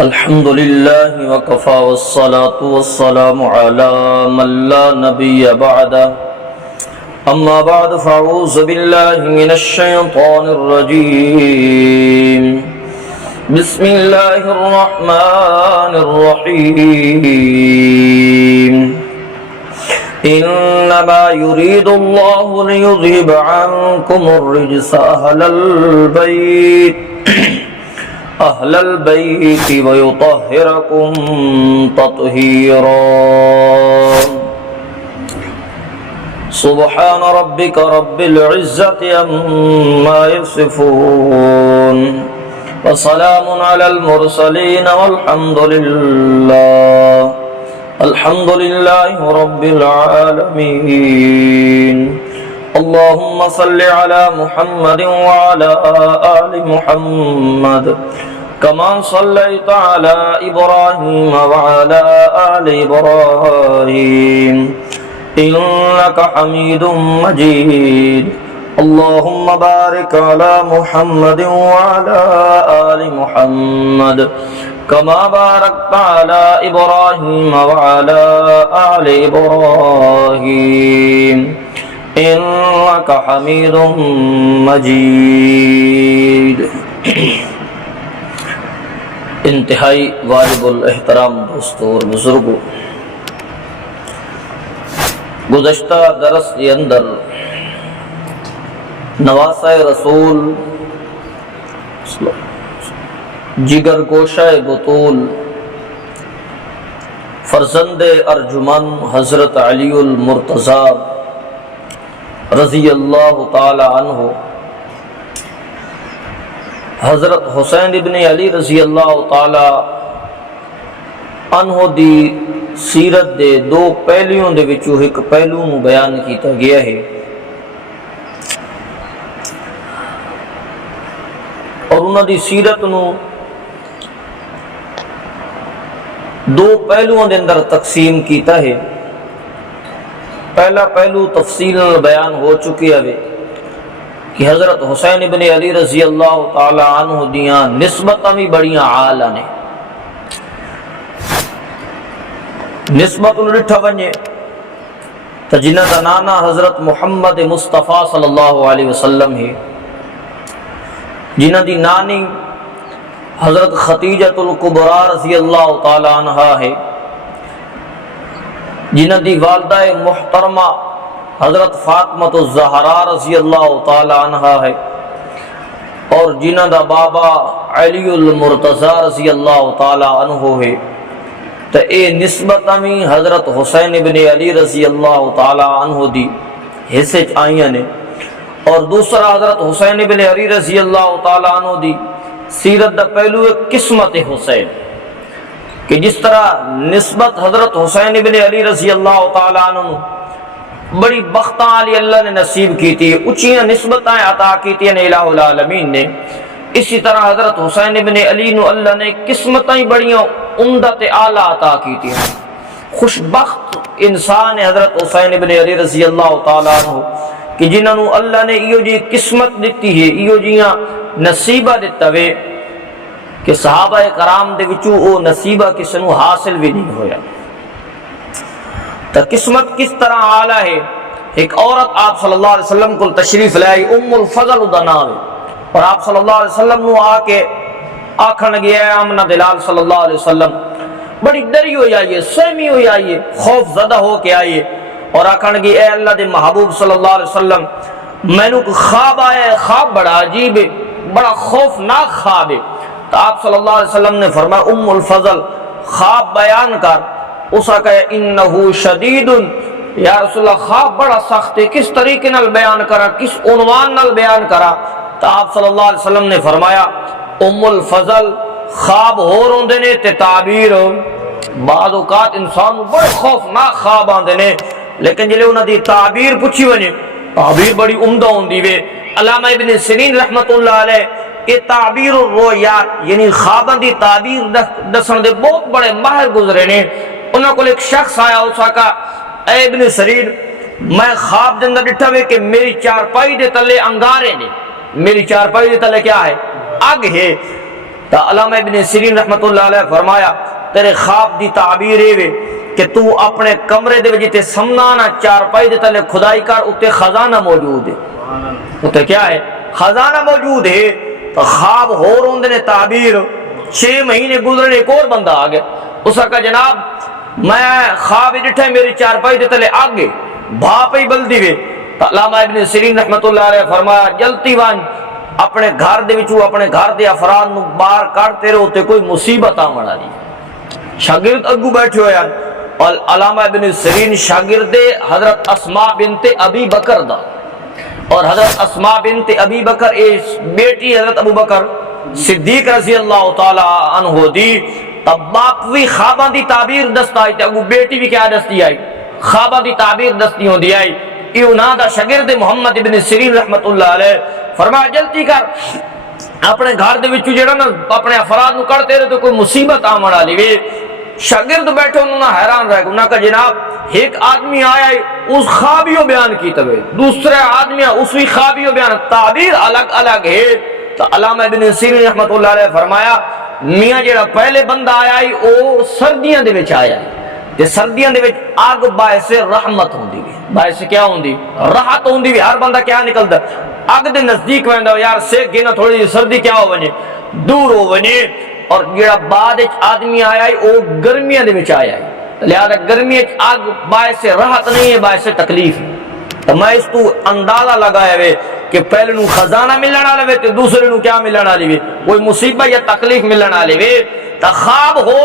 الحمد لله وكفى والصلاة والسلام على من لا نبي بعده أما بعد فأعوذ بالله من الشيطان الرجيم بسم الله الرحمن الرحيم إنما يريد الله ليذهب عنكم الرجس أهل البيت ويطهركم تطهيرا سبحان ربك رب العزة عما يصفون وسلام على المرسلين والحمد لله رب العالمين اللهم صل على محمد وعلى آل محمد كما صليت على إبراهيم وعلى آل إبراهيم إنك حميد مجيد اللهم بارك على محمد وعلى آل محمد كما باركت على إبراهيم وعلى آل إبراهيم إنك حميد مجيد انتہائی واجب الاحترام دوستو اور بزرگوں، گزشتہ درس کے اندر نواسۂ رسول جگر گوشہ بطول فرزند ارجمن حضرت علی المرتضیٰ رضی اللہ تعالی عنہ، حضرت حسین ابن علی رضی اللہ تعالی عنہ دی سیرت دے دو پہلوؤں دے وچوں ایک پہلو نو بیان کیتا گیا ہے، اور انہاں دی سیرت نو دو پہلوؤں دے اندر تقسیم کیتا ہے۔ پہلا پہلو تفصیل بیان ہو چکی ہے کہ حضرت حسین ابن علی رضی اللہ تعالی عنہ دیاں نسبتاں بھی بڑیاں اعلیٰ نے، نسبت ڈٹھا ونجے تو جنہ دا نانا حضرت محمد مصطفیٰ صلی اللہ علیہ وسلم ہے، جنہ دی نانی حضرت خدیجۃ الکبریٰ رضی اللہ تعالی عنہا ہے، جنہ دی والدہ محترمہ حضرت فاطمہ الزہراء رضی اللہ تعالی عنہا ہے، اور جنہ دا بابا علی المرتضیٰ رضی اللہ تعالی عنہ ہے، تو اے نسبت میں حضرت حسین ابن علی رضی اللہ تعالی عنہ دی حصے آئیاں نے۔ اور دوسرا حضرت حسین ابن علی رضی اللہ تعالی عنہ دی سیرت دا پہلو ہے قسمت حسین، کہ جس طرح نسبت حضرت حسین ابن علی رضی اللہ تعالی عنہ بڑی بختاں علی اللہ نے نصیب کی تھی، اونچیاں نسبتیں عطا کی تھی الہ العالمین نے، اسی طرح حضرت حسین ابن علی نو اللہ نے قسمتیں بڑیاں عمدت اعلیٰ عطا کی تھی۔ خوش بخت انسان ہے حضرت حسین ابن علی رضی اللہ تعالی عنہ کہ جنہوں نے اللہ نے ایو جی قسمت دیتی ہے، ایو جیاں نصیبہ دیتا ہے کہ صحابہ کرام دے وچوں او نصیبہ کسی نو حاصل بھی نہیں ہویا۔ تو قسمت کس طرح اعلیٰ ہے، ایک عورت آپ صلی اللہ علیہ وسلم کو تشریف لائی، ام الفضل دا نام ہے، اور آپ صلی اللہ علیہ وسلم نو آ کے آکھن گیا ہے آمنہ دلال صلی اللہ علیہ وسلم بڑی ڈری ہوئی آئیے، سہمی ہوئی آئیے، خوف زدہ ہو کے آئیے، اور آکھن گی اے اللہ دے محبوب صلی اللہ علیہ وسلم میں نو خواب آیا ہے، خواب بڑا عجیب ہے، بڑا خوفناک خواب ہے۔ تو آپ صلی اللہ علیہ وسلم نے فرمایا ام الفضل خواب بیان کر، اسا کہے انہو شدید، یا رسول اللہ خواب بڑا سخت ہے، کس طریقے نال بیان کرا، کس عنوان نال بیان کرا؟ تو آپ صلی اللہ علیہ وسلم نے فرمایا ام الفضل خواب ہو روندے نے تے تعبیر بعض اوقات انسان بڑے خوفناک خواب آندے نے، لیکن جلے انہاں دی تعبیر پوچھی ونے تعبیر بڑی عمدہ ہوندی وے۔ علامہ ابن سیرین رحمت اللہ علیہ کہ تعبیر الرؤیات یعنی خواباں دی تعبیر دسن دے بہت بڑے ماہر گزرے نے۔ انہاں کو ایک شخص آیا، اس کا اے ابن سریر میں خواب دے اندر ڈٹھا وے کہ میری چارپائی دے تلے انگارے نے، میری چارپائی دے تلے کیا ہے؟ اگ ہے، تو علامہ ابن سیرین رحمت اللہ علیہ فرمایا تیرے خواب دی تعبیر ہے کہ تو اپنے کمرے دے وچ تے سمنانا چارپائی دے تلے کھدائی کر اتے خزانہ موجود ہے، اتے کیا ہے خزانہ موجود ہے۔ تو خواب ہو روندے نے تعبیر 6 مہینے گزرنے ایک اور بندہ آ گیا، اس کا جناب میں خواب ڈٹھے میری چارپائی دے تلے آگے بھاپ ہی بلدی وے۔ تو علامہ ابن سیرین رحمت اللہ علیہ فرمایا جلتی وان اپنے گھر دے وچوں اپنے گھر دے افراد نو باہر کڈتے رہو تے کوئی مصیبت آون والی۔ شاگرد اگو بیٹھے ہوئے ہیں اور علامہ ابن سیرین شاگرد حضرت اسماء بنت ابی بکر دا، اور حضرت اسماء بنت ابی بکر اس بیٹی حضرت ابو بکر صدیق رضی اللہ تعالی عنہ دی۔ تب باپ بھی خواباں دی تعبیر دستا ہے تے اگو بیٹی بھی کیا دستی آئی خواباں دی تعبیر دستی ہوندی آئی۔ یہ انہاں دا شاگرد محمد ابن سیرین رحمت اللہ علیہ فرمایا جلدی کر اپنے گھر دے وچوں جڑا نا اپنے افراد نو کڈتے رہے تو کوئی مصیبت آون والی وے۔ شاگرد بیٹھے انہوں نے حیران رہ گئے، انہوں نے کہا جناب ایک آدمی آیا ہے اس خوابیوں بیان کی توے، دوسرے آدمی اس بھی خوابیوں بیان، تعبیر الگ الگ ہے۔ تو علامہ ابن سیرین رحمت اللہ علیہ فرمایا میاں جڑا پہلے بندہ آیا ہے او سردیاں دے وچ آیا ہے تے سردیاں دے وچ اگ باعث رحمت ہوندی ہے، باعث کیا ہوندی راحت ہوندی ہے۔ ہر بندہ کیا نکلدا اگ دے نزدیک ویندا یار سیک گنا تھوڑی جی سردی کیا ہو ونجے دور ہو ونجے۔ اور جڑا بعد آدمی آیا ہے وہ گرمیاں دے وچ آیا ہے، لہذا گرمی اگ باعث راحت نہیں ہے باعث تکلیف ہے۔ تو میں اس تو اندازہ لگایا وے کہ پہلے نو خزانہ ملن والے وے تے دوسرے نو کیا ملن والی وے کوئی مصیبت یا تکلیف ملن والی وے۔ تو خواب ہو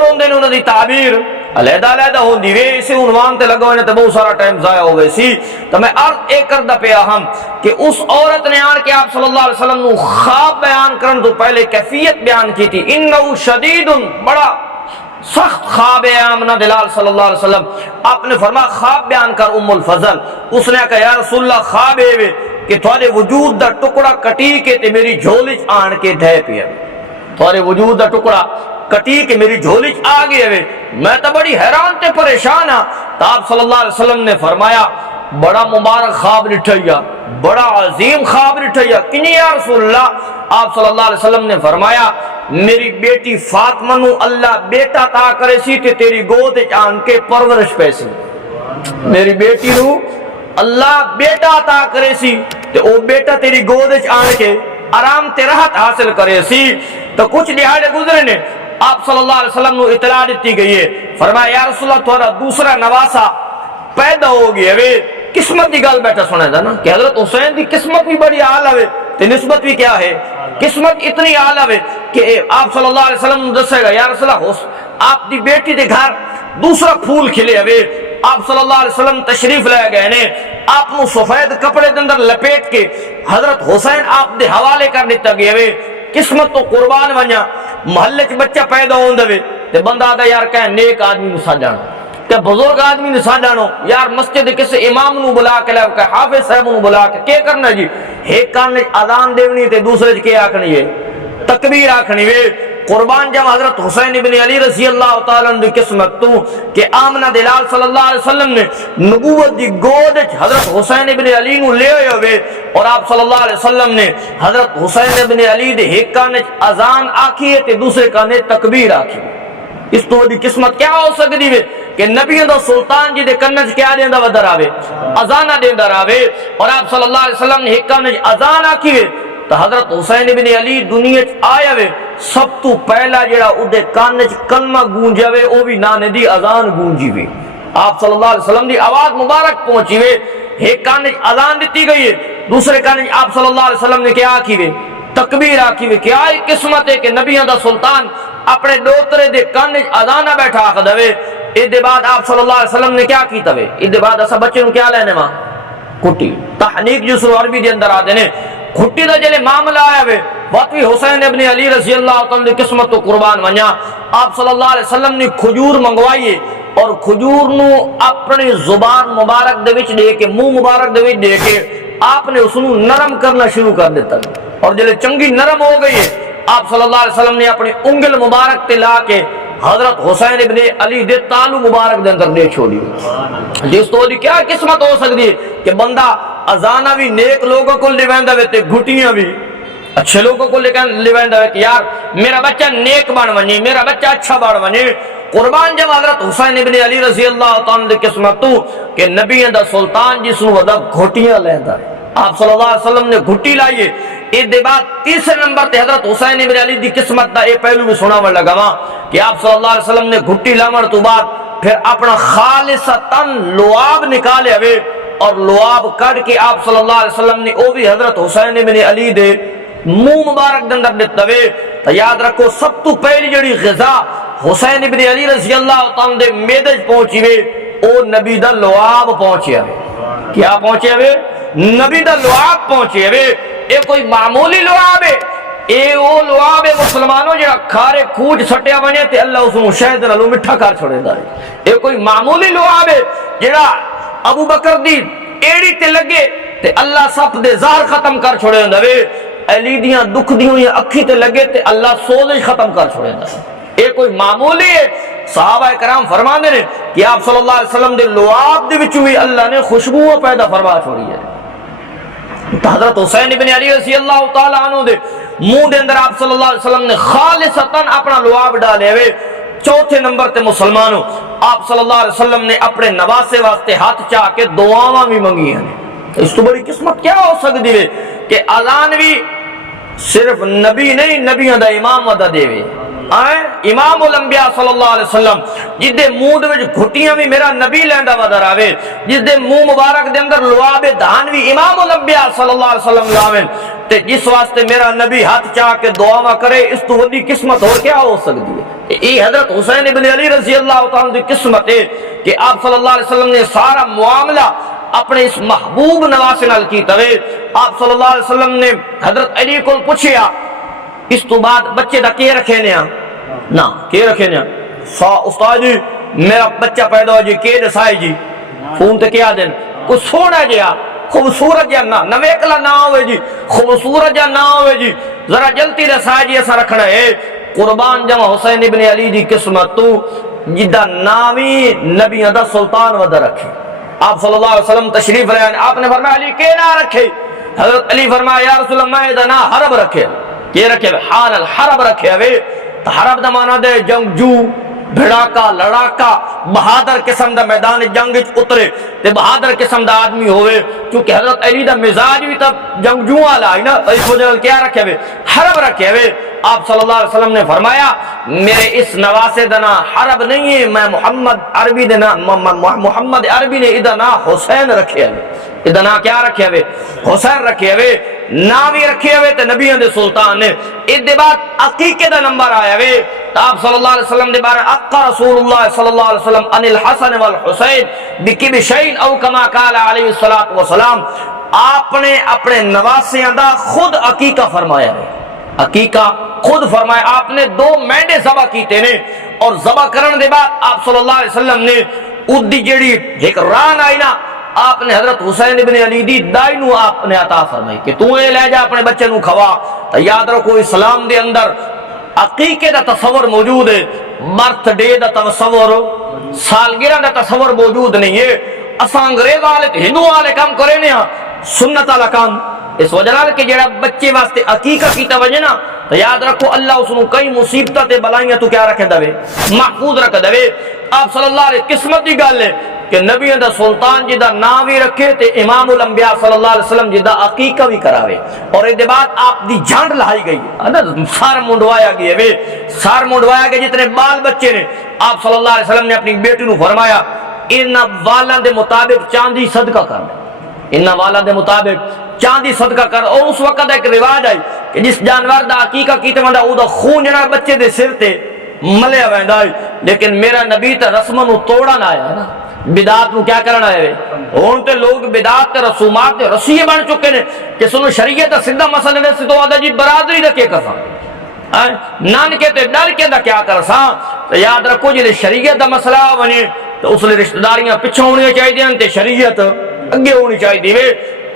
روندے نے انہاں دی تعبیر علیحدہ علیحدہ ہوندی وے، اسی عنوان تے لگاونے تے بہت سارا ٹائم ضائع ہو گئے سی۔ تو میں عرض ایک کردا پیا ہم کہ اس عورت نے آن کے آپ صلی اللہ علیہ وسلم نو خواب بیان کرن تو پہلے کیفیت بیان کی تھی، انہو شدید، بڑا سخت خواب ہے آمنہ دلال صلی اللہ علیہ وسلم۔ آپ نے فرمایا خواب بیان کر ام الفضل۔ اس نے کہا یا رسول اللہ خواب ہے کہ تھوڑے وجود دا ٹکڑا کٹی کے تے میری جھولی آن کے ڈھے پیا، تھوڑے وجود دا ٹکڑا کٹی کے میری جھولی آ گئے ہوئے، میں تو بڑی حیران تے پریشان ہاں۔ تو آپ صلی اللہ علیہ وسلم نے فرمایا بڑا مبارک خواب ڈٹھیا، بڑا عظیم خواب ڈٹھیا، کنی یا رسول اللہ؟ آپ صلی اللہ علیہ وسلم نے فرمایا میری بیٹی فاطمہ نو اللہ بیٹا عطا کرے سی تے تیری گود آن کے پرورش پیسی، میری بیٹی نو اللہ بیٹا عطا کرے سی تے او بیٹا تیری گود آن کے آرام تے راحت حاصل کرے سی۔ تو کچھ دہاڑے گزرے نے آپ صلی اللہ علیہ وسلم نو اطلاع دیتی گئی ہے، فرمایا یا رسول اللہ تھوڑا دوسرا نواسا پیدا ہو گیا وے۔ قسمت کی گل بیٹھا سنے دا نا کہ حضرت حسین دی قسمت بھی بڑی اعلیٰ ہے تے نسبت بھی کیا ہے، قسمت اتنی اعلیٰ ہے کہ آپ صلی اللہ علیہ وسلم نے دسے گا یا رسول اللہ آپ دی بیٹی دے گھر دوسرا پھول کھلے ہوئے۔ آپ صلی اللہ علیہ وسلم تشریف لے گئے نے، آپ نو سفید کپڑے دے اندر لپیٹ کے حضرت حسین آپ دے حوالے کر دیتا گیا وے۔ قسمت تو قربان ونجا محلے چ بچہ پیدا ہوندے وے تے بندہ آدھا یار کہ نیک آدمی نو ساجانو تے بزرگ آدمی نو ساجانو، یار مسجد کسے امام نو بلا کے لے کہ حافظ صاحب نو بلا کے کیا کرنا جی، ایک کان اذان دیونی تے دوسرے چ کیا آکھنی ہے تکبیر آکھنی وے۔ قربان جب حضرت حسین ابن علی رضی اللہ تعالی عنہ دی قسمت تو کہ آمنہ دلال صلی اللہ علیہ وسلم نے نبوت دی گود حضرت حسین ابن علی نو لے ہوئے، اور آپ صلی اللہ علیہ وسلم نے حضرت حسین ابن علی دے ایک کان اذان آکھی ہے تے دوسرے کان تکبیر آکھی۔ اس تو دی قسمت کیا ہو سکتی ہے کہ نبیوں دا سلطان جی دے کنج کیا دیندا ودر آوے، اذانہ دیندا راوے، اور آپ صلی اللہ علیہ وسلم نے ایک کان اذان آکھی ہے تو حضرت حسین ابن علی دنیا آیا وے، سب تو پہلا جڑا اودے کان وچ کلمہ گونجیا وے او بھی نانے دی اذان گونجی وے، آپ صلی اللہ علیہ وسلم دی آواز مبارک پہنچی وے، ایک کان وچ اذان دتی گئی ہے، دوسرے کان وچ آپ صلی اللہ علیہ وسلم نے کیا آکھی وے، تکبیر آکھی وے۔ کیا قسمت ہے کہ نبیوں دا سلطان اپنے دوترے دے کان وچ اذان بیٹھا آکھ دے۔ اس دے بعد آپ صلی اللہ علیہ وسلم نے کیا کیتا وے، اس دے بعد اسا بچے نو کیا لینے ماں کھٹی تحنیک جس عربی دے اندر آدے نے کھٹی دا جلے معاملہ آیا وے وقتی حسین ابن علی رضی اللہ تعالی قسمت تو قربان ونیا۔ آپ صلی اللہ علیہ وسلم نے کھجور منگوائیے اور کھجور نو اپنی زبان مبارک دے وچ دے کے منہ مبارک دے وچ دے کے آپ نے اس نو نرم کرنا شروع کر دیتا، اور جلے چنگی نرم ہو گئی ہے آپ صلی اللہ علیہ وسلم نے اپنی انگل مبارک تے لا کے حضرت حسین ابن علی دے تالو مبارک دے اندر دے چھوڑی۔ جس تو دی کیا قسمت ہو سکتی ہے کہ بندہ ازانہ بھی نیک لوگوں کو لیویندا وے تے گھٹیاں بھی اچھے لوگوں کو لے ویندا ہے کہ یار میرا بچہ نیک بن ونجے، میرا بچہ اچھا بن ونجے۔ قربان جب حضرت حسین ابن علی رضی اللہ تعالیٰ دی قسمت تو کہ نبی دا سلطان جس نو ودا گھوٹیاں لیندا، آپ صلی اللہ علیہ وسلم نے گھٹی لائیے۔ اس دے بعد تیسرے نمبر تے حضرت حسین ابن علی دی قسمت دا اے پہلو بھی سناون لگا وا کہ آپ صلی اللہ علیہ وسلم نے گھٹی لاون تو بعد پھر اپنا خالصتاً لعاب نکالے ہوئے اور لعاب کٹ کے آپ صلی اللہ علیہ وسلم نے او بھی حضرت حسین ابن علی دے منہ مبارک دے اندر دتا وے۔ تو یاد رکھو سب تو پہلی جڑی غذا حسین ابن علی رضی اللہ تعالیٰ دے میدے پہنچی وے او نبی دا لعاب پہنچیا وے۔ کیا پہنچیا وے؟ نبی دا لعاب پہنچیا وے۔ اے کوئی معمولی لعاب ہے، اے او لعاب ہے مسلمانوں جڑا کھارے کھوج سٹیا بنے تے اللہ اس نو شہد نالو مٹھا کر چھوڑے دا ہے۔ اے کوئی معمولی لعاب ہے جڑا ابو بکر دی ایڑی تے لگے تے اللہ سب دے زہر ختم کر چھوڑے دا وے، علی دیاں دکھ دیوں یا اکھی تے لگے تے اللہ سوزش ختم کر چھوڑے دا ہے۔ اے کوئی معمولی ہے۔ صحابہ کرام فرماندے نے کہ آپ صلی اللہ علیہ وسلم دے لعاب دے وچوں بھی اللہ نے خوشبو پیدا فرما چھوڑی ہے۔ حضرت حسین ابن علی رضی اللہ تعالیٰ عنہ دے منہ دے اندر آپ صلی اللہ علیہ وسلم نے خالصتاً اپنا لعاب ڈالے ہوئے۔ چوتھے نمبر تے مسلمانوں آپ صلی اللہ علیہ وسلم نے اپنے نواسے واسطے ہاتھ چاہ کے دعاواں بھی منگی ہیں۔ اس تو بڑی قسمت کیا ہو سکتی ہے کہ اذان بھی صرف نبی نہیں نبیوں دا امام ودا دے وے، امام الانبیاء صلی اللہ علیہ وسلم جس دے منہ دے وچ گھٹیاں بھی میرا نبی لیندا ودا راوے، جس دے منہ مبارک دے اندر لعاب دہان بھی امام الانبیاء صلی اللہ علیہ وسلم لاویں تے جس واسطے میرا نبی ہاتھ چاہ کے دعا کرے، اس تو بڑی قسمت اور کیا ہو سکتی ہے؟ یہ حضرت حسین ابن علی رضی اللہ تعالیٰ کی قسمت ہے کہ آپ صلی اللہ علیہ وسلم نے سارا معاملہ اپنے اس محبوب نواسے نال کیتا وے۔ آپ صلی اللہ علیہ وسلم نے حضرت علی کو پوچھیا اس تو بعد بچے دا کی رکھے نیا نا کی رکھے نیا استاد جی میرا بچہ پیدا ہو جی کی دسائے جی فون تے کیا دین کوئی سونا جیا خوبصورت جا نہ ویکلا نہ ہوئے جی خوبصورت جا نہ ہوئے جی ذرا جلتی دسائے جی ایسا رکھنا ہے۔ قربان جمع حسین ابن علی دی قسمت تو جدہ نامی نبی دا سلطان ودا رکھے۔ آپ صلی اللہ علیہ وسلم تشریف لے آئے، آپ نے فرمایا علی کے نہ رکھے؟ حضرت علی فرمایا یا رسول اللہ میں نا حرب رکھے، یہ رکھے حال الحرب رکھے ہوئے۔ حرب دا معنی دے جنگجو بھڑاکا لڑاکا بہادر قسم دا میدان جنگ اترے تے بہادر قسم دا آدمی ہوئے، کیونکہ حضرت علی دا مزاج بھی تب جنگجو والا ہے نا، اس وجہ کیا رکھے ہوئے حرب رکھے ہوئے۔ آپ صلی اللہ علیہ وسلم نے فرمایا میرے اس نواسے دنا حرب نہیں ہے، میں محمد عربی دینا محمد عربی نے ادنا حسین رکھے ہوئے، ادنا کیا رکھے ہوئے حسین رکھے ہوئے، نامی رکھے ہوئے تے نبیوں دے سلطان نے۔ اس دے بعد عقیقے دا نمبر آیا ہوئے تو آپ صلی اللہ علیہ وسلم دے بارے اقا رسول اللہ صلی اللہ علیہ وسلم ان الحسن والحسین بکب شین او کما قال علیہ الصلوۃ والسلام، آپ نے اپنے نواسیاں دا خود عقیقہ فرمایا ہے، عقیقہ خود فرمایا۔ آپ نے 2 مینڈے ذبح کیتے نے اور ذبح کرن دے بعد آپ صلی اللہ علیہ وسلم نے اودی جڑی ایک ران آئی نا آپ نے حضرت حسین ابن علی دی دائی نو آپ نے عطا فرمائی کہ تو اے لے جا اپنے بچے نو کھوا۔ تو یاد رکھو اسلام دے اندر عقیقے دا تصور موجود ہے، برتھ ڈے دا تصور سالگرہ دا تصور موجود نہیں ہے۔ اساں انگریز والے ہندو والے کام کرے نے سنت والا کام اس وجہ نال کہ جڑا بچے واسطے عقیقہ کیتا وجے نا تو یاد رکھو اللہ اس نو کئی مصیبتاں تے بلائیاں تو کیا رکھ دے محفوظ رکھ دے۔ آپ صلی اللہ علیہ قسمت دی گل ہے کہ نبیوں دا سلطان جدا نام بھی رکھے تے امام الانبیاء صلی اللہ علیہ وسلم جدا عقیقہ بھی کراوے اور اس دے بعد آپ دی جھانڈ لائی گئی سار منڈوایا گیا وے، سار منڈوایا گیا جتنے بال بچے نے۔ آپ صلی اللہ علیہ وسلم نے اپنی بیٹی نو فرمایا ان والاں دے مطابق چاندی صدقہ کر، ان والاں دے مطابق چاندی صدقہ کر۔ اور اس وقت ایک رواج آئی کہ جس جانور دا عقیقہ کیتے وندا او دا خون جڑا بچے دے سر تے ملیا ویندا ہے، لیکن میرا نبی تے رسماں نو توڑن آیا ہے نا، بدعات نو کیا کرنا ہے۔ ہن تے لوگ بدعات تے رسومات تے رسیے بن چکے نے کہ سنو شریعت دا سیدھا مسئلہ دے تو آدا جی برادری دا کی کساں نانکے تے ڈر کے دا کیا کرساں۔ تو یاد رکھو جے شریعت دا مسئلہ بنے تو اس لیے رشتہ داریاں پیچھے ہونی چاہیے تے شریعت اگے ہونی چاہیے وے۔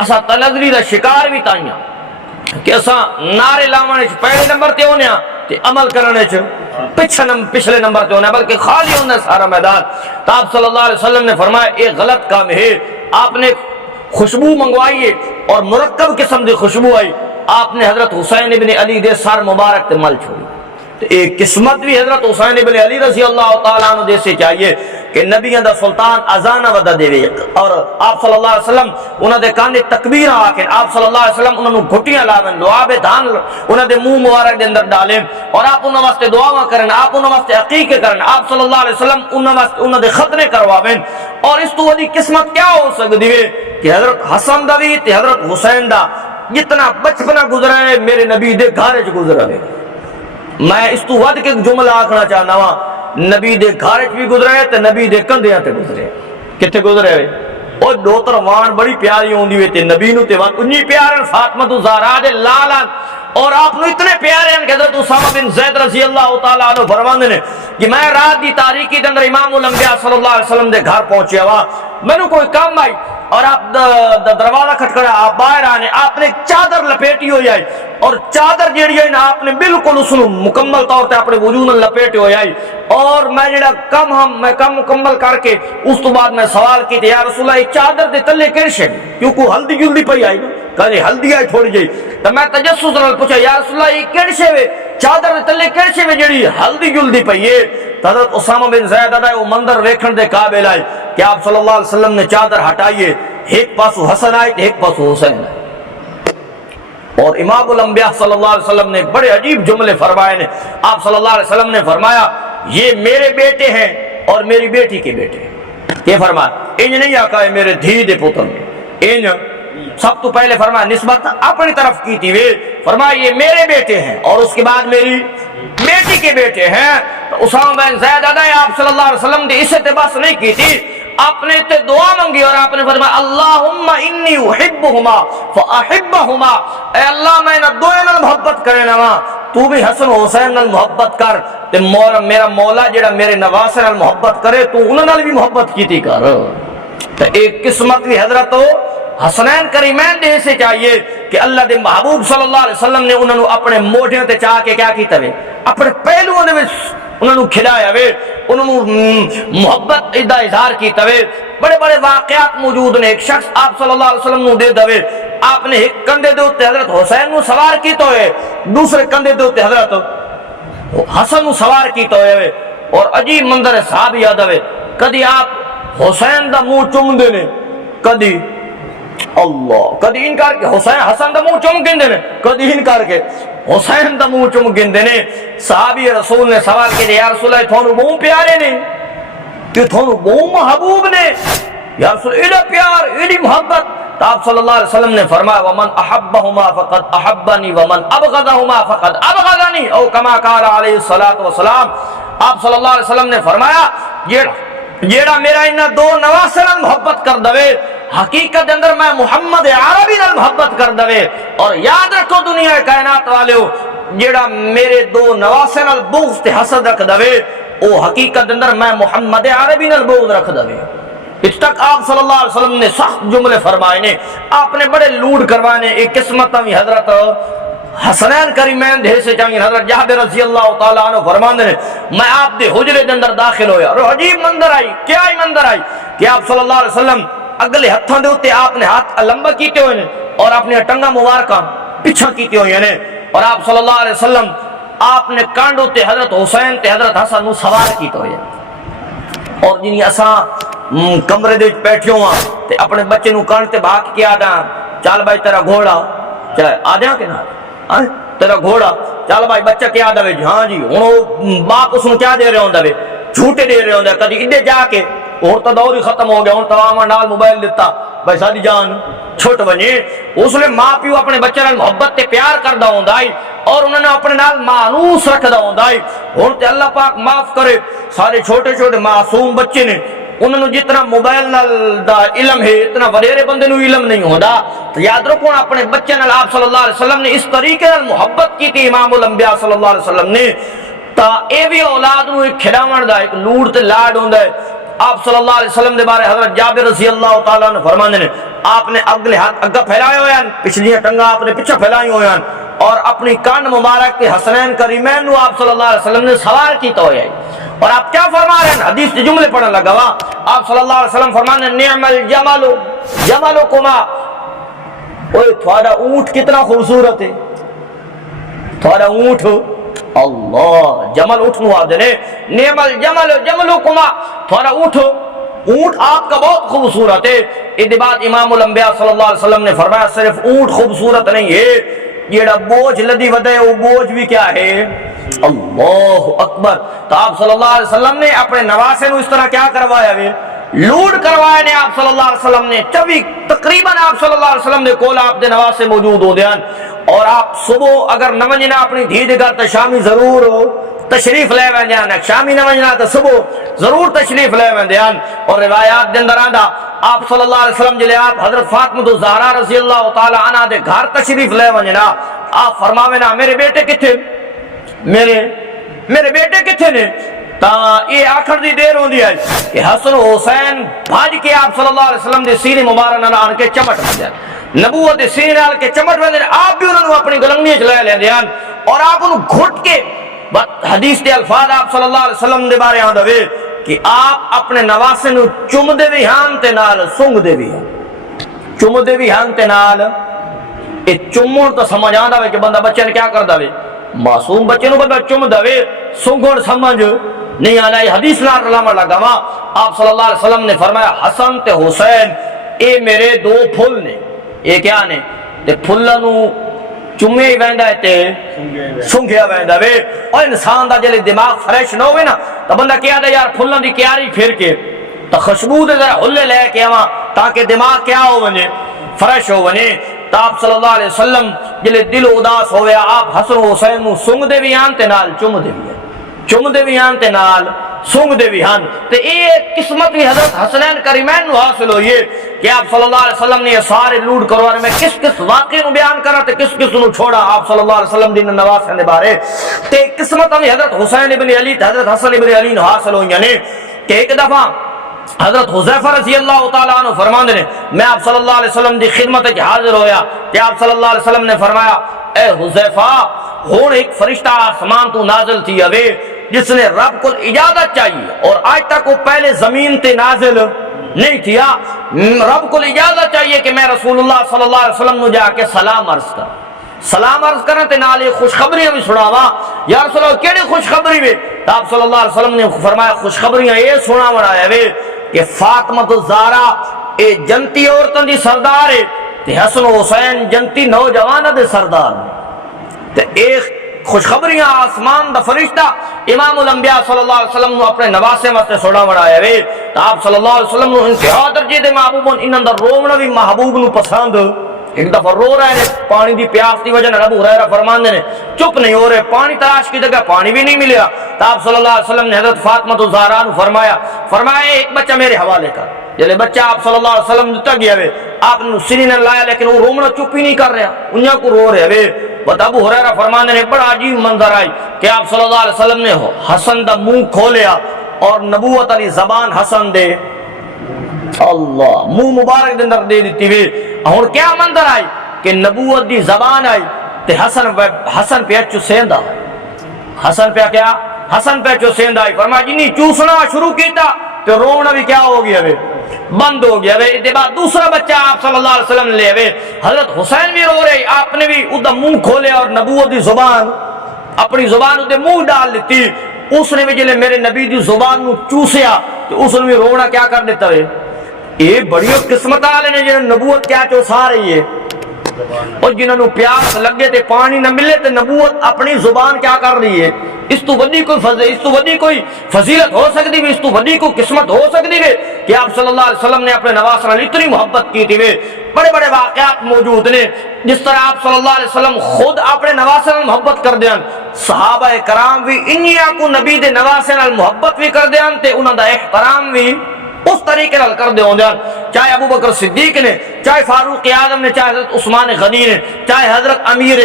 اسا تنزلی دا شکار بھی تائیاں کہ اسا نعرے لاونے پہلے نمبر تے ہونے تے عمل کرنے پچھلے نمبر تے ہونے بلکہ خالی ہونے سارا میدان۔ تو آپ صلی اللہ علیہ وسلم نے فرمایا ایک غلط کام ہے، آپ نے خوشبو منگوائی ہے اور مرکب قسم دی خوشبو آئی آپ نے حضرت حسین ابن علی دے سر مبارک تے مل چھوڑی. ایک قسمت بھی حضرت حسین ابن علی رضی اللہ تعالیٰ عنہ دے سے چاہیے کہ نبیوں دا سلطان اذان ودا دے اور آپ صلی اللہ علیہ وسلم انہاں دے کانے تکبیر آکھیں، آپ صلی اللہ علیہ وسلم انہاں نو گھٹیاں لاویں، لعاب دھان انہاں دے منہ مبارک دے اندر ڈالیں اور آپ انہاں واسطے دعاواں کرن، آپ انہاں واسطے عقیقے کرن، آپ صلی اللہ علیہ وسلم انہاں واسطے انہاں دے ختنے کرواویں. اور اس تو وڈی قسمت کیا ہو سکدی ہے کہ حضرت حسن دا وی تے حضرت حسین دا جتنا بچپنا گزرا ہے میرے نبی دے گھر وچ گزرا ہے. میں اس تو ود کے جملہ آکھنا چاہنا وا، نبی دے گھر وچ بھی گزرے تے نبی دے کندھیاں تے گزرے. کتے گزرے ہوئے؟ او دوتر وان بڑی پیاری ہوندی وے تے نبی نو تے وان انہی پیارن فاطمہ الزہرا دے لالان اور آپ نو اتنے پیارے ہیں کہ حضرت اسامہ بن زید رضی اللہ تعالیٰ عنہ فرماندے نے کہ میں رات دی تاریکی دے اندر امام الانبیاء صلی اللہ علیہ وسلم دے گھر پہنچیا وا، مینوں کوئی کام آئی اور آپ دروازہ کھٹکھڑا، آپ باہر آنے، آپ نے چادر لپیٹی ہوئی آئی اور چادر جیڑی ہے نا آپ نے بالکل اس نو مکمل طور تے اپنے وجود نال لپیٹے ہوئی آئی. اور میں جڑا کم مکمل کر کے اس تو بعد میں سوال کیتے یا رسول اللہ چادر دے تلے کیڑ شے کیونکہ ہلدی جلدی پئی آئی نا کدے ہلدی آئی تھوڑی جئی تے میں تجسس نال پوچھا یا رسول اللہ یہ کیڑ شے وے چادر دے تلے کیڑ شے وے جڑی ہلدی جلدی پئی ہے. حضرت اسامہ بن زید ادا وہ منظر ویکھن دے قابل آئے کہ آپ صلی اللہ علیہ وسلم نے چادر ہٹائیے، ایک پاسو حسن آئے ایک پاسو حسین آئے. اور امام الانبیاء صلی اللہ علیہ وسلم نے بڑے عجیب جملے فرمائے نے. آپ صلی اللہ علیہ وسلم نے فرمایا یہ میرے بیٹے ہیں اور میری بیٹی کے بیٹے ہیں. یہ فرمایا انج نہیں آقا ہے میرے دھی دے پتر انج سب تو پہلے فرمایا نسبت اپنی طرف کی تھی وے، فرمایا یہ میرے بیٹے ہیں اور اس کے بعد میری بیٹی کے بیٹے ہیں. تو اسامہ بن زید ادا آپ صلی اللہ علیہ وسلم نے اسے تے بس نہیں کی تھی، آپ نے تے دعا مانگی اور آپ نے فرمایا اللہم انی احبہما فاحبہما، اے اللہ میں نہ دوئے نال محبت کرے نا تو بھی حسن حسین نال محبت کر تے میرا مولا جڑا میرے نواسے نال محبت کرے تو انہاں نال بھی محبت کیتی کر. تے ایک قسمت بھی حضرت ہو حسنین کریمین دے سے چاہیے کہ اللہ دے محبوب صلی اللہ علیہ وسلم نے انہوں اپنے موٹھے تے چاہ کے کیا کیتا وے اپنے پہلوؤں دے وچ انہوں کھلایا وے، انہوں محبت دا اظہار کیتا وے. بڑے بڑے واقعات موجود نے. ایک شخص آپ صلی اللہ علیہ وسلم نو دے دوے، آپ نے ایک کندھے دے اوتے حضرت حسین نو سوار کیتا ہوئے، دوسرے کندھے دے اوتے حضرت حسن نو سوار کیتا ہوئے. اور عجیب منظر صاحب یاد آوے، کدی آپ حسین دا منہ چوم دے نے، کدی اللہ کدی ان کر کے حسین حسن دا منہ چوم گندے نے، کدی ان کر کے حسین دا منہ چوم گندے نے. صحابی رسول نے سوال کیا یا رسول اللہ تھانو بہت پیارے نے کہ تھانو بہت محبوب نے یا رسول ایڈا پیار ایڈی محبت. تو آپ صلی اللہ علیہ وسلم نے فرمایا ومن احبہما فقد احبنی ومن ابغضہما فقد ابغضنی او کما قال علیہ الصلوۃ والسلام. آپ صلی اللہ علیہ وسلم نے فرمایا جیڑا میرا انہاں دو نواسے نال محبت کر دوے حقیقت اندر میں محمد عربی نال محبت کر دوے. اور یاد رکھو دنیا کائنات والےو جیڑا میرے دو نواسے نال بغض تے حسد رکھ دوے او حقیقت اندر میں محمد عربی نال بغض رکھ دوے. اس تک آپ صلی اللہ علیہ وسلم نے سخت جملے فرمائے نے، آپ نے بڑے لوڈ کروانے. ایک قسمت بھی حضرت حسنین کریمین دے سے چاہیے. حضرت جابر رضی اللہ تعالیٰ عنہ فرماندے نے میں آپ دے حجرے دے اندر داخل ہویا اور عجیب منظر آئی. کیا ہی منظر آئی کہ آپ صلی اللہ علیہ وسلم اگلے ہتھاں دے اوتے آپ نے ہاتھ لمبا کیتے ہوئے نے اور اپنی ٹنگاں مبارکاں پیچھے کیتے ہوئے نے. اور آپ صلی اللہ علیہ وسلم آپ نے کانڈوں تے حضرت حسین تے حضرت حسن نو سوار کیتے ہوئے. اور جنی اساں کمرے دے بیٹھے ہوا تے اپنے بچے نو کان تے بھاگ کے آ جاں چل بھائی تیرا گھوڑا چاہے آ جاں کہ نہ تیرا گھوڑا چل بھائی بچہ کیا دے ہاں جی ہوں باپ اس نو کیا دے رہے ہوں دے جھوٹے دے رہے ہوں دے کدی ادھے جا کے اور تو دور ہی ختم ہو گیا ہوں تمام نال موبائل دیتا بھائی ساری جان چھوٹ بنے. اس لیے ماں پیو اپنے بچے نال محبت تے پیار کردا ہوندا ہے اور انہوں نے اپنے نال مانوس رکھدا ہوندا ہے. ہن تے اللہ پاک معاف کرے سارے چھوٹے چھوٹے معصوم بچے نے انہوں نے جتنا موبائل نال دا علم ہے اتنا وڈیرے بندے نو علم نہیں ہوندا. تو یاد رکھو اپنے بچے نال آپ صلی اللہ علیہ وسلم نے اس طریقے نال محبت کی تھی امام الانبیاء صلی اللہ علیہ وسلم نے. تا اے بھی اولاد نو ایک کھلاون دا ایک لوڑ تے لاڈ ہوندا ہے. آپ صلی اللہ علیہ وسلم دے بارے حضرت جابر رضی اللہ تعالیٰ نے فرماندے نے آپ نے اگلے ہاتھ اگا پھیلائے ہوئے ہیں، پچھلی ٹنگا آپ نے پیچھے پھیلائی ہوئے ہیں اور اپنی کان مبارک کے حسنین کریمین نو آپ صلی اللہ علیہ وسلم نے سوار کیتا ہوئے ہیں. اور آپ کیا فرما رہے ہیں حدیث کے جملے پڑھنے لگا وا آپ صلی اللہ علیہ وسلم فرمانے نعم الجمل جملکما اوے تھوڑا اونٹ کتنا خوبصورت ہے، تھوڑا اونٹ، اللہ جمل اونٹ نو آدھے نے، نعم الجمل جملکما، تھوڑا اونٹ آپ کا بہت خوبصورت ہے۔ اس بعد امام الانبیاء صلی اللہ علیہ وسلم نے فرمایا صرف اونٹ خوبصورت نہیں ہے، یہ بوجھ لدی ودے وہ بوجھ بھی کیا ہے، اللہ اکبر۔ تو آپ صلی اللہ علیہ وسلم نے اپنے نواسے نو اس طرح کیا کروایا ہے، لوڈ کروایا نے آپ صلی اللہ علیہ وسلم نے، چوی تقریباً آپ صلی اللہ علیہ وسلم نے کول آپ دے نواسے موجود ہو دیان۔ اور آپ صبح اگر نمجنا اپنی دھی دے گھر تو شامی ضرور تشریف لے ویندیان، شامی نمجنا تو صبح ضرور تشریف لے ویندیان۔ اور روایات دے اندر آندا آپ صلی اللہ علیہ وسلم جلے آپ حضرت فاطمہ الزہرا رضی اللہ تعالی عنہ دے گھر تشریف لے ونجنا، آپ فرماوے نا میرے بیٹے کتھے، میرے بیٹے کتھے نے، تا یہ آخر دی دیر ہوندی ہے کہ حسن و حسین بھاج کے آپ صلی اللہ علیہ وسلم دے سینے مبارک نال آن کے چمٹ ویندے، نبوت دے سینے نال کے چمٹ ویندے، آپ بھی انہوں اپنی گلنگی چ لے لیندے اور آپ انہوں گھٹ کے حدیث دے الفاظ آپ صلی اللہ علیہ وسلم دے بارے آن دے کہ آپ اپنے نواسے نو چم دے بھی ہاں تے نال سنگ دے بھی ہاں، چم دے بھی ہاں تے نال، یہ چمون تو سمجھ آندا ہے کہ بندہ بچے نے کیا کر دے، معصوم بچے نو بندہ چم دے، سنگون سمجھ نہیں آنا۔ یہ حدیث نال رلاما لگا وا، آپ صلی اللہ علیہ وسلم نے فرمایا حسن تے حسین اے میرے دو پھل نے، یہ کیا نے تے پھلاں نو چمے ہی ویندا ہے تے سنگیا ویندا وے۔ اور انسان دا جلے دماغ فریش نہ ہوئے نا تو بندہ کیا دے یار پھلاں دی کیاری پھر کے تو خوشبو دے ذرا ہلے لے کے آواں تاکہ دماغ کیا ہو ونے، فریش ہو ونے۔ تو آپ صلی اللہ علیہ وسلم جلے دل اداس ہویا آپ حسن و حسین نو سنگ دے بھی آن تے نال چم دے بھی آن، چم دے بھی آن تے نال سنگ دے بھی ہن۔ تے یہ قسمت بھی حضرت حسنین کریمین نو حاصل ہوئی ہے کہ آپ صلی اللہ علیہ وسلم نے یہ سارے لوڈ کروانے میں کس کس واقعے نو بیان کرا تے کس کس نو چھوڑا آپ صلی اللہ علیہ وسلم دین نواسے دے بارے۔ تے قسمت بھی حضرت حسین ابن علی تے حضرت حسن ابن علی نو حاصل ہوئی نے کہ ایک دفعہ حضرت حذیفہ رضی اللہ تعالیٰ عنہ فرماندے نے میں آپ صلی اللہ علیہ وسلم دی خدمت وچ حاضر ہویا کہ آپ صلی اللہ علیہ وسلم نے فرمایا اے حذیفہ ہن ایک فرشتہ آسمان تو نازل تھی ہوئے جس نے رب کو اجازت چاہیے اور آج تک وہ پہلے زمین تے نازل نہیں تھیا، رب کو اجازت چاہیے کہ میں رسول اللہ صلی اللہ علیہ وسلم نو جا کے سلام عرض کر، سلام عرض کرنے تے نالے خوشخبریاں بھی سناواں۔ یا رسول اللہ کیڑی خوشخبری وے؟ آپ صلی اللہ علیہ وسلم نے فرمایا خوشخبریاں یہ سناونا ہے وے کہ فاطمہ الزہرا اے جنتی عورتاں دی سردار ہے تے حسن و حسین جنتی نوجواناں دے سردار نے۔ تے ایک خوشخبریاں آسمان دا فرشتہ امام الانبیاء صلی اللہ علیہ وسلم نو اپنے نواسے واسطے سوڑا بڑھایا وے۔ تو آپ صلی اللہ علیہ وسلم نو انتہا درجے دے محبوب ان اندر رومنا بھی محبوب نو پسند۔ ایک دفعہ رو رہے ہیں پانی دی پیاس دی وجہ نہ ابو ہریرہ فرماندے نے چپ نہیں ہو رہے، پانی تلاش کی جگہ پانی بھی نہیں ملیا۔ تو آپ صلی اللہ علیہ وسلم نے حضرت فاطمہ الزہرا نو فرمایا ایک بچہ میرے حوالے کر۔ جلے بچہ آپ صلی اللہ علیہ وسلم دیتا گیا وے آپ نے سینے نے لایا لیکن وہ رومنا چپ ہی نہیں کر رہا، انہاں کو رو رہے وے۔ بس ابو ہریرہ فرماندے نے بڑا عجیب منظر آئی کہ آپ صلی اللہ علیہ وسلم نے حسن دا منہ کھولیا اور نبوت علی زبان حسن دے اللہ منہ مبارک دے اندر دے دیتی وے۔ اور کیا منظر آئی کہ نبوت دی زبان آئی تے حسن پہ چوسیندا، حسن پہ کیا، حسن پہ چوسیندا آئی۔ فرمایا جنہیں چوسنا شروع کیتا تو رونا بھی کیا ہو گیا وے، بند ہو گیا وے۔ اس کے بعد دوسرا بچہ آپ صلی اللہ علیہ وسلم نے لے وے، حضرت حسین بھی رو رہے، آپ نے بھی ادھا منہ کھولے اور نبوت دی زبان اپنی زبان ادھے منہ ڈال دیتی۔ اس نے بھی جلے میرے نبی دی زبان نو چوسیا تو اس نے بھی رونا کیا کر دیتا وے۔ یہ بڑی قسمت والے نے جنہوں نبوت کیا چوسا رہی ہے اور جنہوں نے پیاس لگے تے پانی نہ ملے تے نبوت اپنی زبان کیا کر رہی ہے۔ اس تو بڑی کوئی فضیلت ہو سکتی ہے، اس تو بڑی کوئی قسمت ہو سکتی ہے کہ آپ صلی اللہ علیہ وسلم نے اپنے نواس نال اتنی محبت کی تھی۔ بڑے بڑے واقعات موجود نے جس طرح آپ صلی اللہ علیہ وسلم خود اپنے نواس نال محبت کر دیاں، صحابہ کرام بھی انہیاں کو نبی دے نواس نال محبت بھی کر دیاں تے انہاں دا احترام بھی اس طریقے نال کر دے ہوندے، چاہے ابو بکر صدیق نے، چاہے فاروق اعظم نے، چاہے حضرت عثمان غنی نے، چاہے حضرت امیر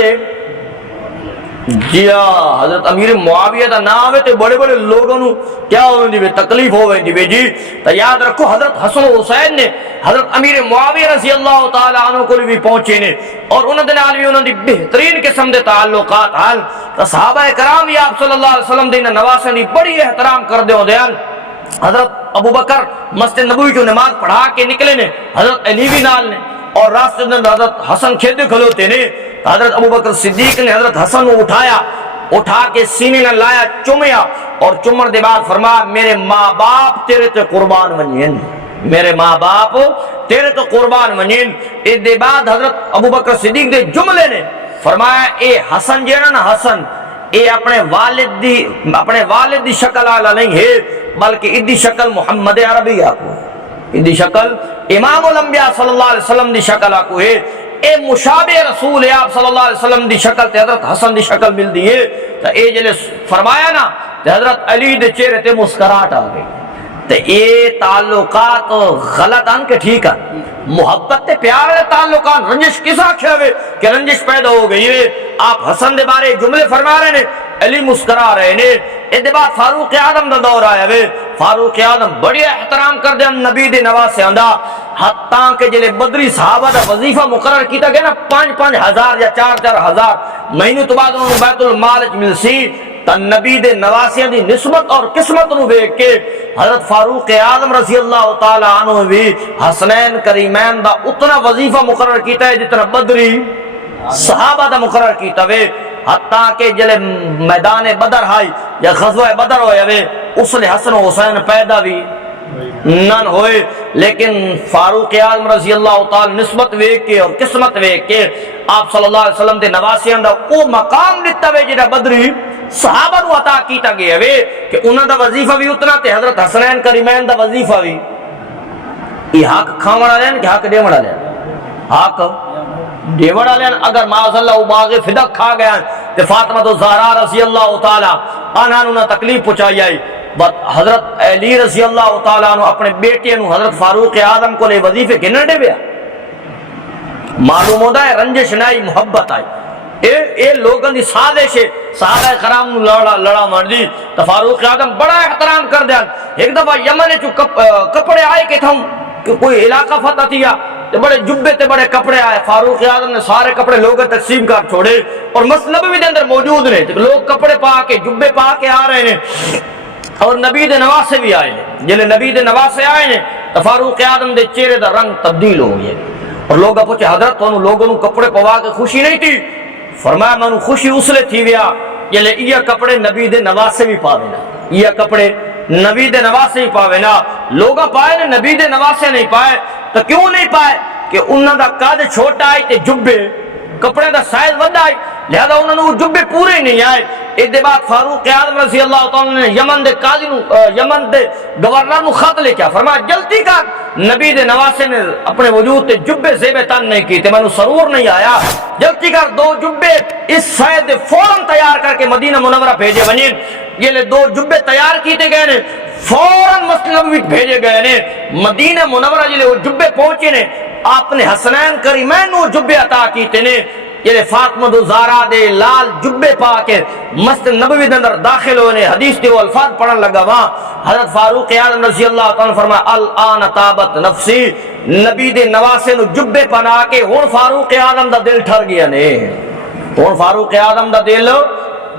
حضرت امیر معاویہ دا نام ہے تے بڑے بڑے لوگوں نو کیا ہوندی وے تکلیف ہوندی وے جی۔ تو یاد رکھو حضرت حسن و حسین نے حضرت امیر معاویہ رضی اللہ تعالی عنہ کو بھی پہنچے نے اور انہاں دے نال بھی انہاں دی بہترین قسم دے تعلقات حال صحابہ کرام بھی آپ صلی اللہ علیہ وسلم دے نواسے دی بڑی احترام کر دے ہوندے ہیں۔ حضرت ابو بکر مسجد نبوی کی نماز پڑھا کے نکلے نے، حضرت علی بھی نال نے، اور راستے میں حضرت حسن کھیتے کھلوتے نے، حضرت ابو بکر صدیق نے حضرت حسن کو اٹھا کے سینے نہ لایا، چومیا، اور چمر دے بعد فرمایا میرے ماں باپ تیرے تے قربان ونجین، میرے ماں باپ تیرے تو قربان ونجین۔ اس دے بعد حضرت ابو بکر صدیق دے جملے نے فرمایا اے حسن جیڑا نا حسن، اے اپنے والد دی شکل آلہ نہیں ہے، بلکہ ادھی شکل محمد عربی آکو، ادھی شکل امام الانبیاء صلی اللہ علیہ وسلم دی شکل آکو ہے، اے مشابہ رسول ہے آپ صلی اللہ علیہ وسلم دی شکل تے حضرت حسن دی شکل مل دی ہے۔ تو اے جلے فرمایا نا تے حضرت علی دے چہرے تے مسکراہٹ آ گئی۔ تو اے تعلقات غلط ان کے ٹھیک ہے، محبت تے پیار دے تعلقات، رنجش کس آکھیا ہوئے کہ رنجش پیدا ہو گئی ہے۔ آپ حسن دے بارے جملے فرما رہے نے، علی مسکرا رہے نے۔ اس دے بعد فاروق اعظم دا دور آیا وے، فاروق اعظم بڑی احترام کر دے نبی دے نواسے آندا، حتیٰ کہ جلے بدری صحابہ دا وظیفہ مقرر کیتا گیا نا 5,000 یا 4,000 مہینے تو بعد انہوں بیت المال مل سی، تا نبی دے نواسیاں دی نسبت اور قسمت نو دیکھ کے حضرت فاروق اعظم رضی اللہ تعالی عنہ بھی حسنین کریمین دا اتنا وظیفہ مقرر کیتا ہے جتنا بدری صحابہ دا مقرر کیتا وے۔ حتیٰ کہ جلے میدان بدر ہائی یا غزوہ بدر ہوئے وے، اس لئے حسن و حسین پیدا بھی نن ہوئے، لیکن فاروق اعظم رضی اللہ تعالی نسبت ویک کے اور قسمت ویک کے آپ صلی اللہ علیہ وسلم دے نواسیاں دا او مقام دیتا وے جڑا بدری صحابہ نو عطا کیتا گیا وے کہ انہاں دا وظیفہ بھی اتنا تے حضرت حسنین کریمین دا وظیفہ بھی۔ یہ حق کھاوڑا لین کہ حق دیوڑا لین؟ حق دیوڑا لین۔ اگر معاذ اللہ باغ فدق کھا گیا تے فاطمہ تو زہرا رضی اللہ تعالی عنہا نو تکلیف پہنچائی آئی، حضرت علی رضی اللہ تعالیٰ عنہ اپنے بیٹے نو حضرت فاروق اعظم کو لے وظیفے گنن دے بیا۔ معلوم ہوتا ہے رنجش نائی محبت آئی، اے لوگوں دی سازش ہے، صحابہ کرام نو لڑا مار دی تو فاروق اعظم بڑا احترام کر دیا۔ ایک دفعہ یمن چو کپڑے آئے کہ تھا کہ کوئی علاقہ فتح تھیا، بڑے جبے تے بڑے کپڑے آئے، فاروق اعظم نے سارے کپڑے لوگوں تقسیم کر چھوڑے، اور مسجد نبوی دے اندر موجود نے، لوگ کپڑے پا کے جبے پا کے آ رہے ہیں، اور نبی دے نواسے بھی آئے نے۔ جنہیں نبی دے نواسے آئے نے تو فاروق اعظم دے چہرے دا رنگ تبدیل ہو گیا، اور لوگ پوچھے حضرت تو لوگوں نے کپڑے پوا کے خوشی نہیں تھی؟ فرمایا میں نے خوشی اس لئے تھی ویا جلے یہ کپڑے نبی دے نواسے بھی پاوے نا، یہ کپڑے نبی دے نواسے بھی پاوے نا۔ لوگاں پائے نے نبی دے نواسے نہیں پائے، تو کیوں نہیں پائے؟ کہ انہاں دا قد چھوٹا آئی تے جبے کپڑے دا سائز وڈا آئی، لہذا انہوں نے وہ جبے پورے نہیں آئے۔ اس دے بعد فاروق اعظم رضی اللہ تعالیٰ نے یمن دے قاضی نو یمن دے گورنر نو خط لے کیا، فرمایا جلدی کر، نبی دے نواسے نے اپنے وجود تے جبے زیب تن نہیں کی تے میں نو سرور نہیں آیا، جلدی کر 2 جبے اس سائز دے فوراں تیار کر کے مدینہ منورہ بھیجے ونین۔ یہ لے 2 جبے تیار کیتے گئے نے، فوراں مسجد نبوی بھیجے گئے نے۔ مدینہ منورہ جلے وہ جبے پہنچے نے، آپ نے حسنین کریمین نو جبے عطا کیتے نے۔ یہ فاطمہ زہرا دے لال جبے پا کے مسجد نبوی دے اندر داخل ہونے، حدیث دے وہ الفاظ پڑھن لگا، وہاں حضرت فاروق اعظم رضی اللہ تعالیٰ فرمایا الان طابت نفسی، نبی دے نواسے نو جبے پہنا کے ہن فاروق اعظم دا دل ٹھر گیا نے، ہن فاروق اعظم دا دل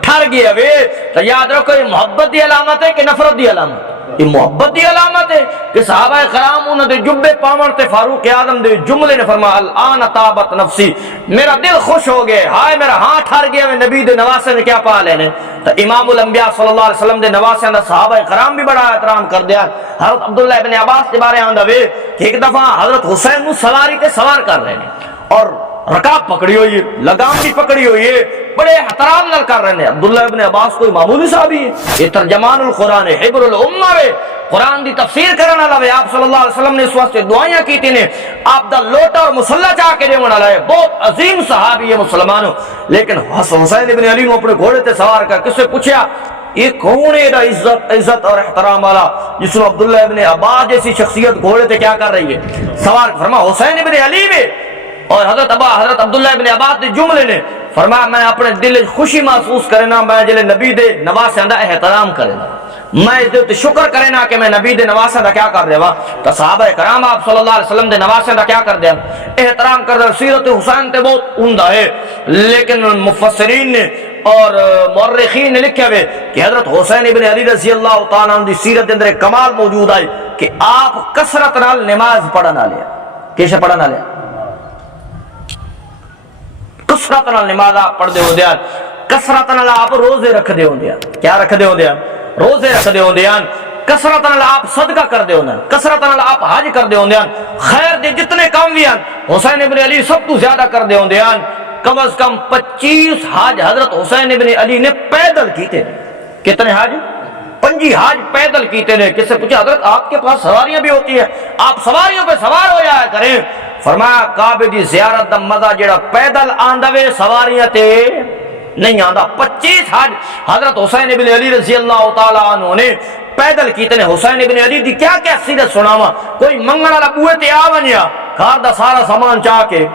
ٹھر گیا وے۔ تو یاد رکھو یہ محبت دی علامت ہے کہ نفرت دی علامت؟ یہ محبت دی علامت ہے کہ صحابہ کرام انہوں نے جبے پاون تے فاروق اعظم دے جملے نے فرمایا الان طابت نفسی، میرا دل خوش ہو گیا، ہائے میرا ہاں ٹھر گیا، میں نبی دے نواسے نے کیا پا لینے۔ تو امام الانبیاء صلی اللہ علیہ وسلم دے نواسے دا صحابہ کرام بھی بڑا احترام کر دیا۔ حضرت عبداللہ ابن عباس کے بارے آندا وے کہ ایک دفعہ حضرت حسین نو سواری تے سوار کر رہے ہیں، اور رکاب پکڑی ہوئی ہے، لگام بھی پکڑی ہوئی ہے، بڑے احترام نال کر رہے ہیں۔ عبداللہ ابن عباس کوئی معمولی صحابی ہے، یہ ترجمان القرآن ہے، حبر الامہ ہے، قرآن دی تفسیر کرنے والا ہے۔ آپ صلی اللہ علیہ وسلم نے اس واسطے دعائیاں کی تھی نے، آپ دا لوٹا اور مسلح چاہ کے دیون والا ہے، بہت عظیم صحابی ہے مسلمانوں۔ لیکن حسین ابن علی نے اپنے گھوڑے تے سوار کر کس سے پوچھا یہ کون ہے عزت اور احترام والا جس کو عبداللہ ابن عباس جیسی شخصیت گھوڑے تے کیا کر رہی ہے، سوار؟ فرمایا حسین ابن علی میں۔ اور حضرت عبداللہ ابن عباس دے جملے نے فرمایا میں اپنے دل خوشی محسوس کرنا، میں جلے نبی دے نواسے دا احترام کرنا، میں اس دے شکر کرنا کہ میں نبی دے نواسے دا کیا کر رہا۔ تو صحابہ کرام آپ صلی اللہ علیہ وسلم دے نواسے دا کیا کر دیا، احترام کر دیا۔ سیرت حسین تے بہت عمدہ ہے، لیکن مفسرین نے اور مورخین نے لکھا ہے کہ حضرت حسین ابن علی رضی اللہ تعالیٰ عنہ دی سیرت دے اندر ایک کمال موجود ہے کہ آپ کثرت نال نماز پڑھنا لیا۔ کیسے پڑھنا لیا؟ کثرت نال نماز آپ پڑھ دے ہوندے ہیں، کثرت نال آپ روزے رکھ دے ہوندے ہیں، کیا رکھ دے ہوندے ہیں؟ روزے رکھ دے ہوندے ہیں، کثرت نال آپ صدقہ کر دے ہوندے ہیں، کثرت نال آپ حج کر دے ہوندے ہیں، خیر دے جتنے کام بھی ہیں حسین ابن علی سب تو زیادہ کر دے ہوندے ہیں۔ کم از کم 25 حج حضرت حسین ابن علی نے پیدل کیتے ہیں۔ کتنے حج؟ 25 حج پیدل کیتے ہیں۔ کس سے پوچھا حضرت آپ کے پاس سواریاں بھی ہوتی ہیں، آپ سواریوں پہ سوار ہو جایا کریں؟ فرمایا کعبے دی زیارت دا مزہ جڑا پیدل آندا وے سواریاں تے نہیں آندا۔ 25 حج حضرت حسین ابن علی رضی اللہ تعالی عنہ نے پیدل کیتے نے۔ حسین ابن علی دی کیا کیا سیرت سناواں، کوئی منگن والا بوئے تے آ ونیا گھر دا سارا سامان چاہ کے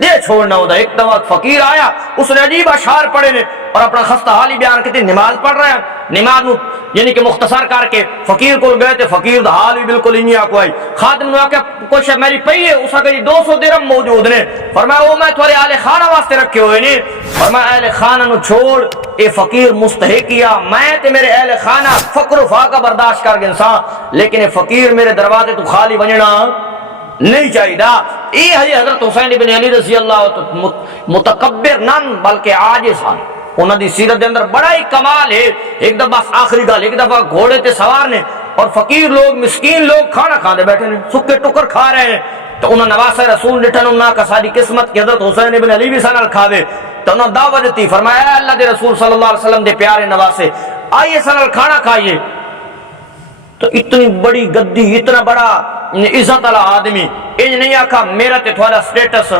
لے چھوڑنا ہوتا۔ ایک دفعہ فقیر آیا، اس نے عجیب اشعار پڑھے نے اور اپنا خستہ حالی بیان کرتے نماز پڑھ رہے ہیں، نماز نو یعنی کہ مختصر کر کے فقیر کو گئے تھے، فقیر دا حال بھی بالکل انہی آ کوئی خادم نے آکھا کچھ میری پئی ہے، اس نے 200 درہم موجود نے۔ فرمایا وہ میں تھوڑے اہل خانہ واسطے رکھے ہوئے نے۔ فرمایا اہل خانہ نو چھوڑ، اے فقیر مستحق کیا، میں تے میرے اہل خانہ فقر و فاقہ برداشت کر گنساں، لیکن اے فقیر میرے دروازے تو خالی ونجنا نہیں چاہیے۔ یہ ہے حضرت حسین بن علی رضی اللہ متکبر نن بلکہ عاجز ہیں، انہاں دی سیرت دے اندر بڑا ہی کمال ہے۔ ایک دفعہ آخری گل، ایک دفعہ گھوڑے تے سوار نے اور فقیر لوگ مسکین لوگ کھانا کھاندے بیٹھے نے، سکے ٹکر کھا رہے ہیں، تو انہاں نواز رسول ڈٹھن انہاں کا ساری قسمت کی حضرت حسین بن علی بھی سنال کھاوے، تو انہاں دعوت دیتی، فرمایا اے اللہ دے رسول صلی اللہ علیہ وسلم دے پیارے نواسے آئیے سنال کھانا کھائیے۔ تو اتنی بڑی گدی، اتنا بڑا عزت والا آدمی انج نہیں آکھا میرا تے تھوڑا سٹیٹس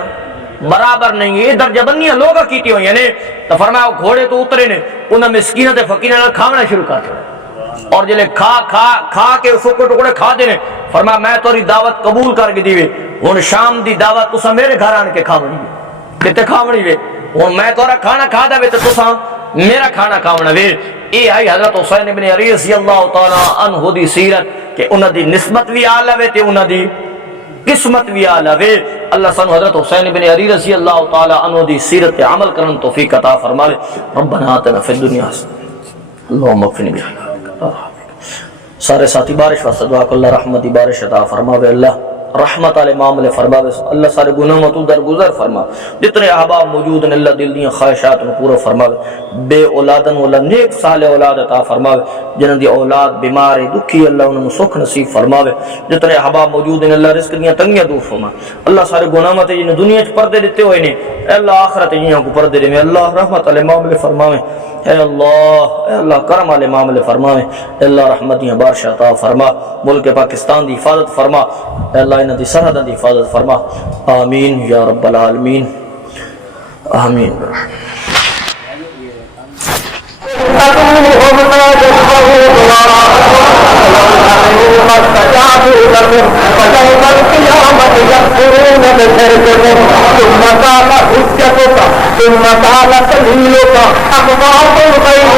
برابر نہیں ہے، درجہ بندیاں لوگ کیتی ہوئی ہیں۔ تو فرمایا گھوڑے تو اترے نے، انہاں مسکیناں تے فقیراں نال کھانا شروع کر چھوڑا، اور جلے کھا کے سکے ٹکڑے کھا دے، فرمایا میں تیری دعوت قبول کر کے دیوے، ہن شام دی دعوت تساں میرے گھر آن کے کھاونی وے، کتے کھاونی وے، ہن میں تیرا کھانا کھا دے تے تساں میرا کھانا کھاونا وے۔ اے آئی حضرت حسین بن علی رضی اللہ تعالی عنہ دی سیرت کہ انہاں دی نسبت بھی اعلی وے تے انہاں دی قسمت بھی اعلی وے۔ اللہ سانو حضرت حسین بن علی رضی اللہ تعالی عنہ دی سیرت عمل کرن توفیق عطا فرماوے۔ ربنا آتنا فی الدنیا حسنۃ اللهم اغفر لنا۔ سارے ساتھی بارش واسطے دعا کر، اللہ رحمت دی بارش عطا فرماوے، اللہ رحمت والے معاملے فرماوے، اللہ سارے گناہوں تو درگزر فرما، جتنے احباب موجود ہیں اللہ دل دیاں خواہشات کو پورا فرماوے، بے اولادن والا نیک صالح اولاد عطا فرماوے، جنہاں دی اولاد بیمار ہے دکھی اللہ انہاں کو سکھ نصیب فرماوے، جتنے احباب موجود ہیں اللہ رزق دیاں تنگیاں دور فرما، اللہ سارے گناہوں تے جنہاں دنیا وچ پردے دتے ہوئے نے اے اللہ آخرت جنہاں کو پردے دے، اللہ رحمت والے معاملے فرماوے، اے اللہ کرم والے معاملے فرماوے، اے اللہ رحمت دیاں بارش عطا فرما، ملک پاکستان دی حفاظت فرما، اے اللہ انہاں دی سرحداں دی حفاظت فرما، آمین یا رب العالمین، آمین۔ ثم قال سبيلك أقوام غير